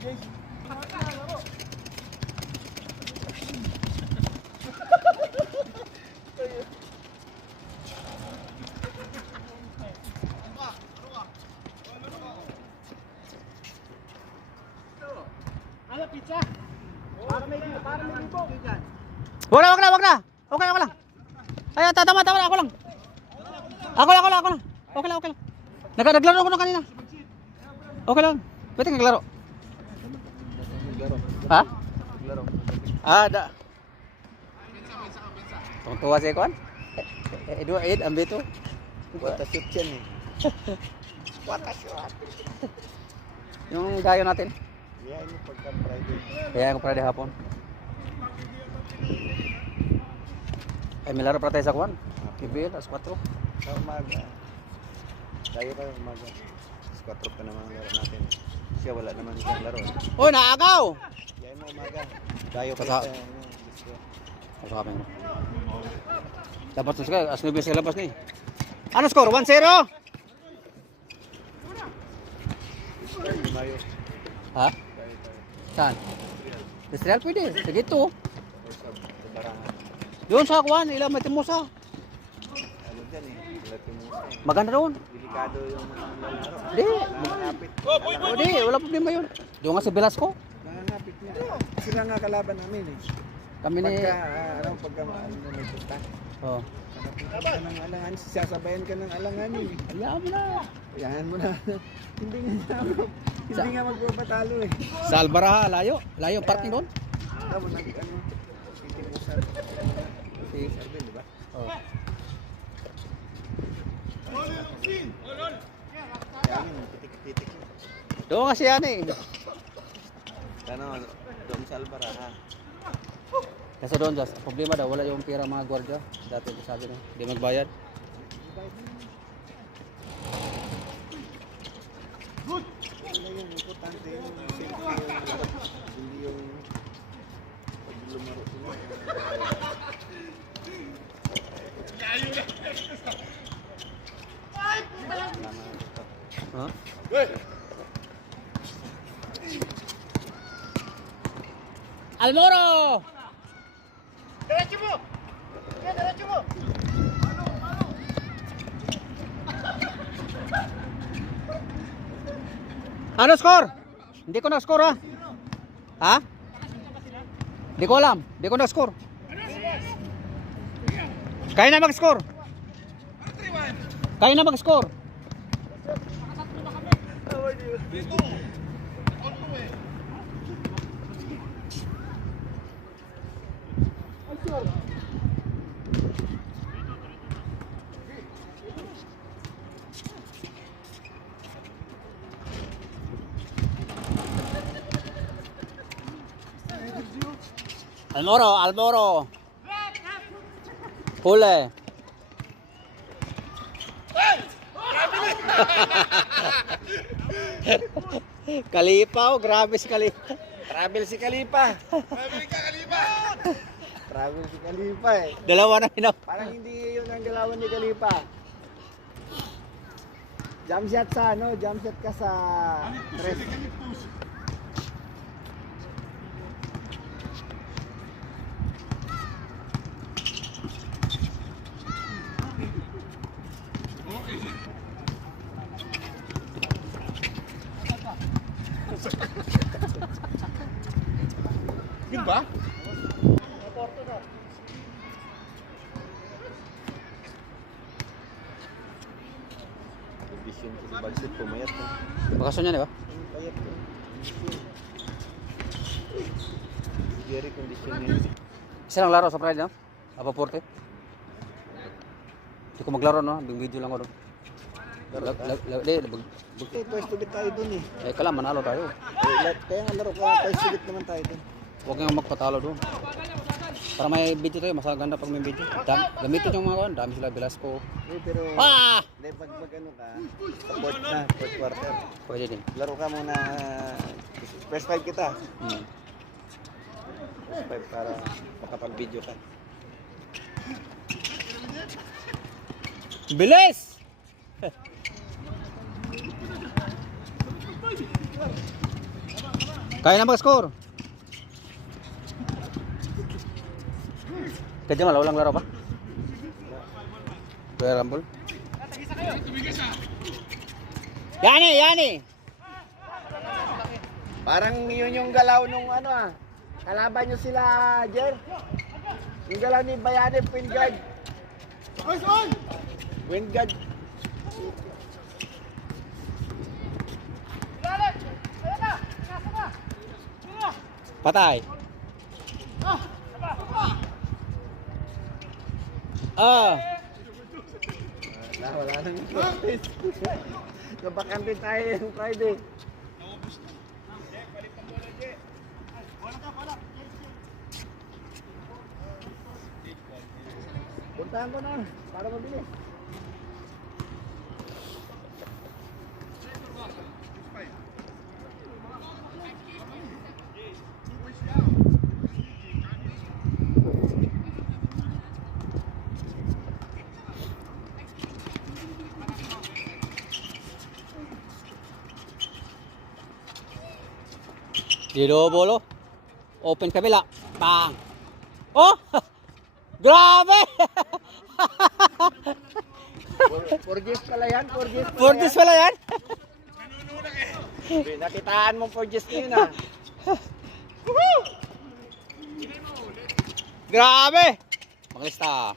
Ano pizza? Para may libo. Wag na. Okay lang. Ay, tama, ako lang. Ako lang. Okay lang. Naglaro ako na kanina. Okay lang. Pwede naglaro. Ha? Naglaro. Tungtuwa si Kwan? Edward, ambito. Watashoot yan eh. Yung gayo natin. Yan yung pagka Friday. Kaya ako Friday hapon. Ay, may laro pa tayo sa Kwan. PBL, as 4. Sa umaga. Tayo kayo umaga. Alas 4 pa naman ang laro natin. Siya wala naman siyang laro. Uy, naagaw! Yan mo umaga. Tayo pa Kasa- sa Kasapin mo. Dapat sa sila, as nubis sa labas ni. Ano score? 1-0? Mayo. Ha? Saan? Israel pwede. Sige to. Doon sa Kwan, ilang may timusa. Ano dyan eh. Latin mo eh. Maganda doon. Delikado yung mga lalaro. Di. Nangangapit. O di, wala problema yun. Doon nga si Velasco. Nangangapit niya. Sila nga kalaban namin eh. Kami ni... Pagka may punta. Oh. Hanapin ka ng alangan, sasabayan ka ng alangan eh. Hayaan mo na. Hayaan mo na. Hindi nga magpapatalo eh. Sa Albaraha, layo. Layo ang parking doon. Tapos titipusan. Si Sarvin, di ba? Oh. Kaya yun, titik-titik. Doon nga siya eh. Ano, doon sa Albaraha. Kasi doon, just, problema daw, wala yung pera mga gwardiya. Dati sabi na, hindi magbayad. Ano yung importante yung safety yung hindi yung pag lumaro sila. Ha? Almoro! Diretso mo! Diretso mo! Ano score? Hindi ko na-score ha? Ha? Hindi ko alam. Hindi ko na-score. Kaya na mag-score. Kaya na mag-score. Almoro. Huli. Kalipa, grabe si Kalipa. Travel si Kalipa. Travel si Kalipa eh. Dalawa na hinap. Parang hindi yun ang galawan ni Kalipa. Jump shot sa ano, jump shot ka sa tres. Yun ba? Condition kasi budget pumayat na. Bakasyon niya, di ba? Payat ko. Very condition yan. Isa lang laro sa Pride, no? Apa Porte? Hindi ko maglaro, no? Bing video lang ko doon. Eh, pwesto bit tayo dun eh. Eh, kailan manalo tayo. Kaya nga laro ka, pwesto bit naman tayo dun. Huwag nga magpatalo doon. Para may video tayo, mas ganda pag may video. Gamitin yung mga kawan, dami sila Velasco. Eh, pero, Ah! hindi, pag ano ka, fourth quarter. Pwede din. Laro ka muna, first five kita. Hmm. First five para makapag-video ka. Bilis! Kaya na mag-score. Kaya mal, walang laro pa? Kuya Rambol. Yani! Parang yun yung galaw nung ano ah. Kalaban nyo sila, Jer. Yung galaw ni Bayane, Wingard. Wingard. Patay. Ah. Wala nang practice. Napakante tayo yung Friday. Puntahan ko na para mabilis. Dilo bolo. Open kabila. Bang. Oh! Grabe! Forgis pala yan, Forgis. Fortis pala yan? Nakitaan mo Forgis yun ah. Grabe! Makalista.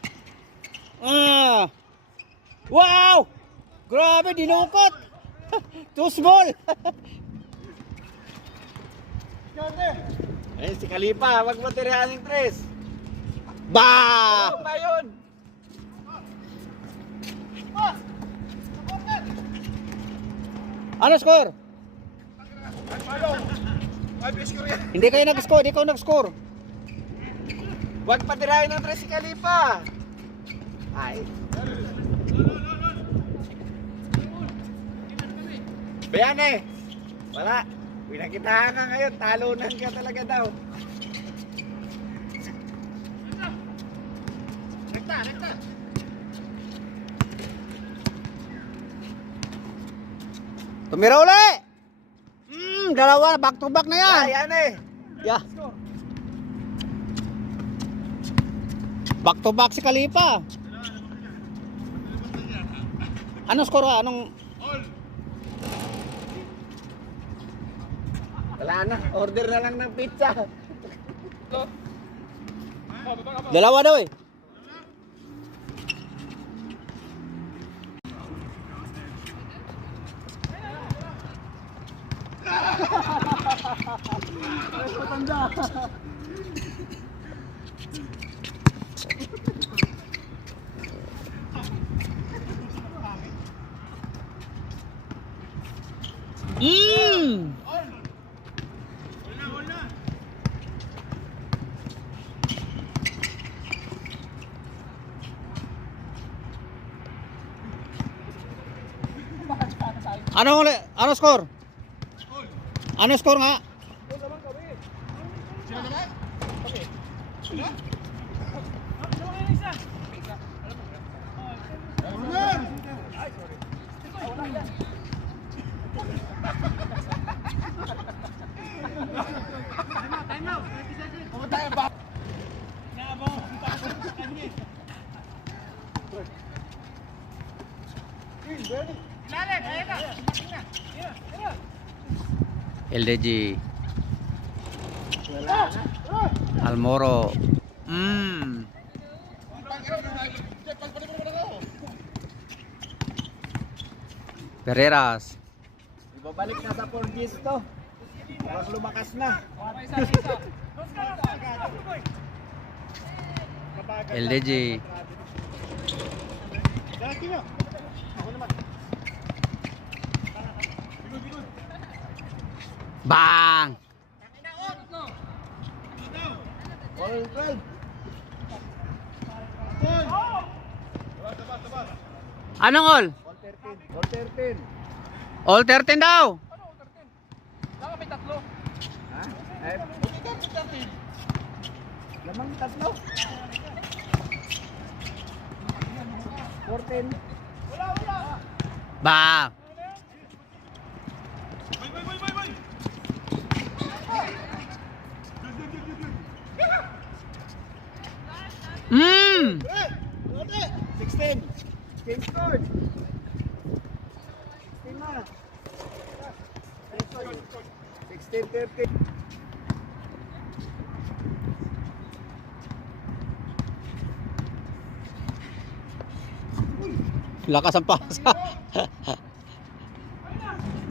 Wow! Grabe, dinukot! Too small! Ayun si Kalipa, wag mo tirahan ng tres. Bah! Ano ba yun? Ano score? Hindi kayo nag-score, hindi ko nag-score. Wag pa tirahan ng tres si Kalipa. Ay. Bayane. Wala. Pinakitahan ka ngayon, talunan ka talaga daw. Tumira uli! Dalawa, back to back na yan. Yan eh. Yeah. Back to back si Kalipa. Anong score ha? Anong... Wala na, order na lang ng pizza. Dalawa daw eh. Ano score? Ano score nga? LDG Almoro. Pereras. Ibabalik na sa Forgis to. Parang lumakas na. LDG. Bang! All 12. Anong all? All 13. All 13. All 13 daw. Ha? Eh, lamang tatlo. 14. Bang! 11. Change score. 16 na. 16-13. Lakas ang pasa.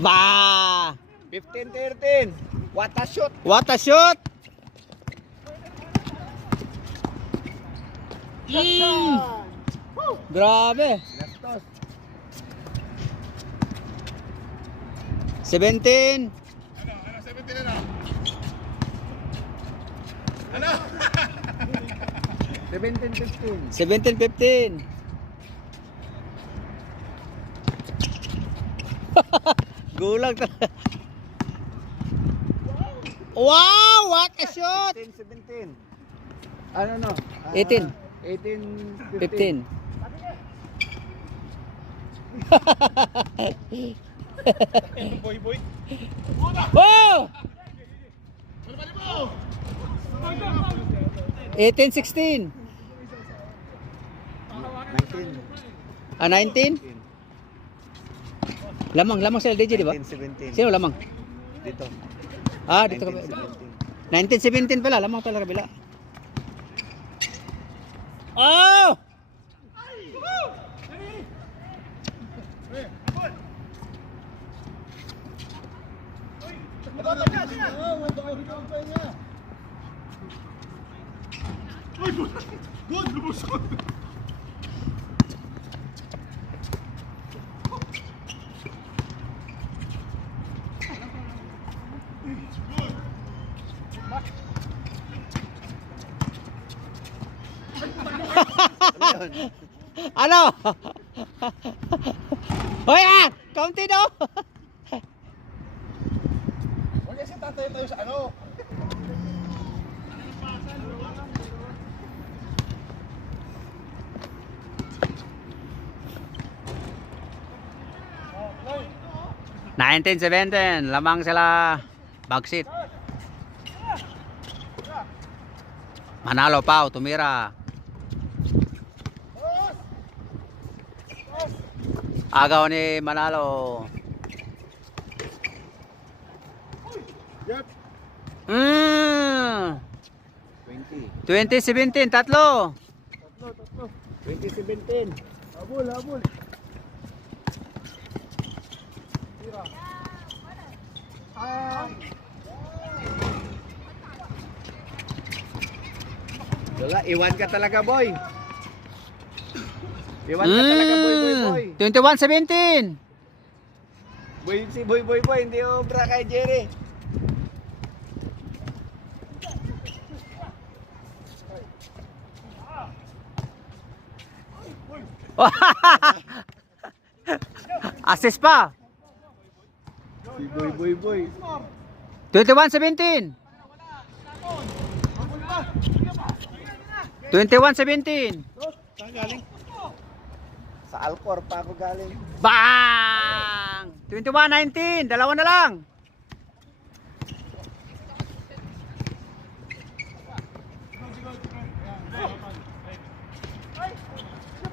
Ba! 15-13. What a shot. What a shot! Grabe. Gastos. 17. 17-15. 17-15. Gulang talaga. Wow! What a shot! 17. Ano no? 18. 18-15. 15. Boy. Wow! 18-16. 19. 19? Lamang sila DJ, di ba? 19-17. Sino lamang? Dito. Ah, dito kami. 19-17. 19-17 pala, lamang pala kabila. Oh! Good, lumusot. Ano? Hoy ah! Kaunti daw! Huwag kasi tatay tayo sa ano. Nineteen 17, lamang sila bagsit. Manalo pa, tumira. Agaw ni Manalo. Yep. 2017, tatlo. 20-17. Habol. Wala, iwan ka talaga, boy. Iwan ka talaga, boy. 21-17. Boy, si boy, hindi obra kay Jerry. Assist pa. Si boy. 21-17. 21-17. Saan galing? Sa Alcor pa ako galing. Bang! 21-19. Dalawa na lang.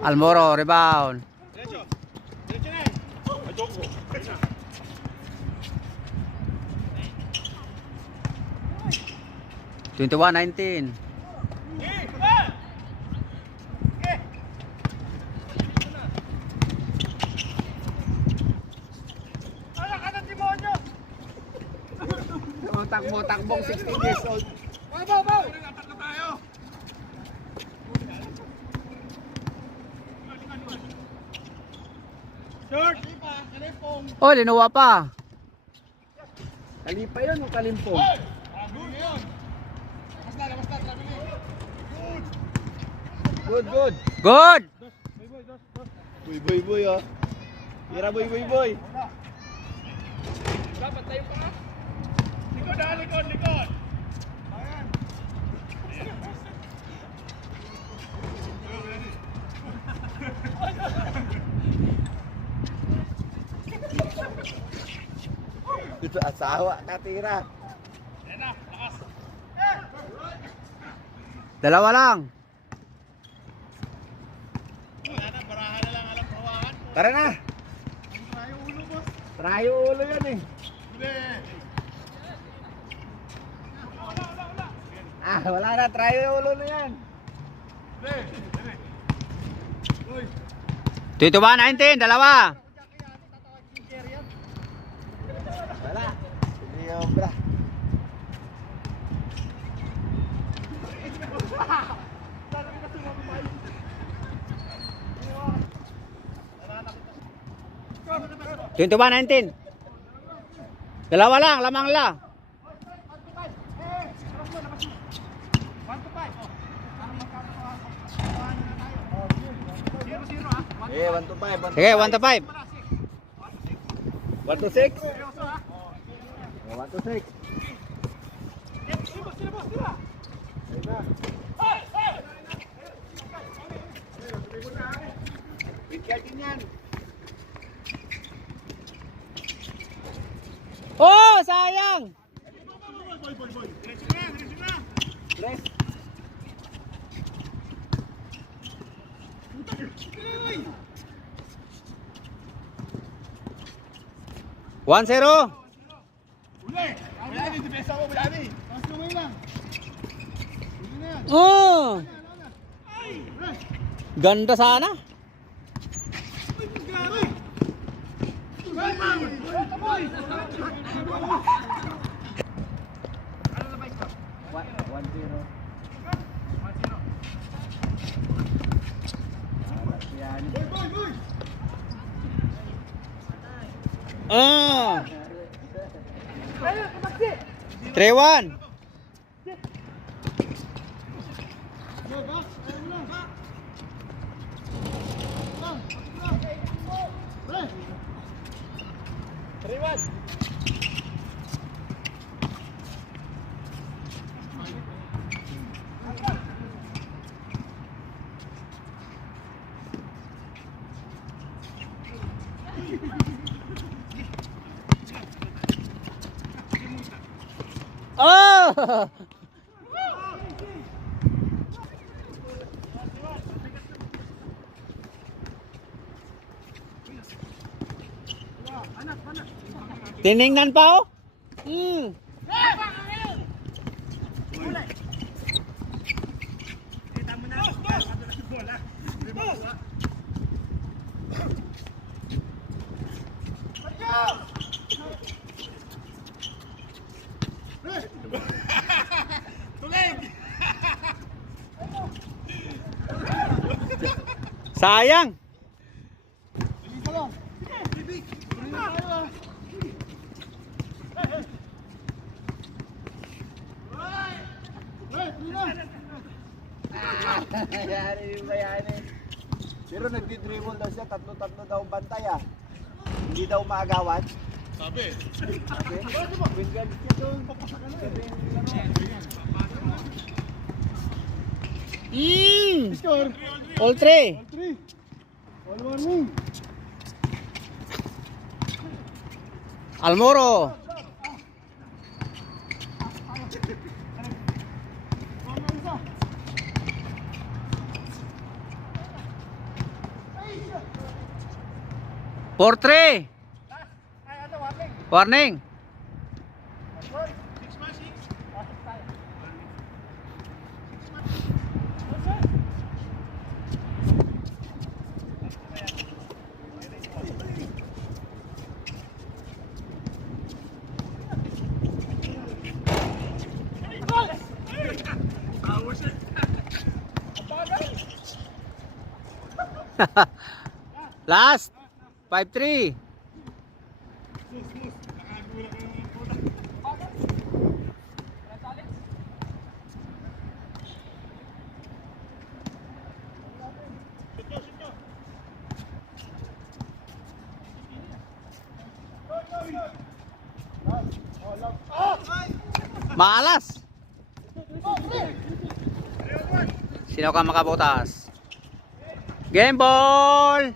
Almoro, rebound. Diretso na eh. Ajoko. 21-19. Takbong 16 years old. Baw! Atak na tayo. Short! Kalipong! Oh, linuwa pa. Kalipa yun o kalimpong? Good yun! Labas na, traveling. Good. Good. Boy, oh. Tira, boy. Dapat tayo pa. Likod. Dito asawa natira. Dalawa lang. barahan na lang alam hawakan. Tara na. Tayo ulo, boss. Trayo ulo yan eh. Hindi. Wala na. Trayo ulo na yan. Hindi. Uy. 22-19, dalawa. Wala. Hindi yung bra. Twenty one 19. Dalawa lang, lamang la. Eh, 1 to 5. Sige, 1 to 5. 1 to 6. 1 to 6. Oh, sayang. Press. 1-0. Uli! Wala ni, depensa mo, wala ni. Tapos lumay lang. Hindi na yan. Oh, Ay! Ay! ganda sana. Uy, grabe! Ay, man! Uy! Ano na ba ito? 1-0. 1-0. Yan. Boy, boy, boy! Oh. 3-1. Go, box! Ayaw mo lang. Pre! 3-1. Oh. Tiningnan pa oh. Sayang. Yari yung bayani. Pero nagdi-dribble daw siya, tatlo-tatlo daw bantay ah. Hindi daw maagawan. Sabi. Okay? Wingard siya doon. Score. All 3. 3. All warning. Almoro. For 3. Warning. Last. 5-3. Malas. Sino ka makabutas? Game ball.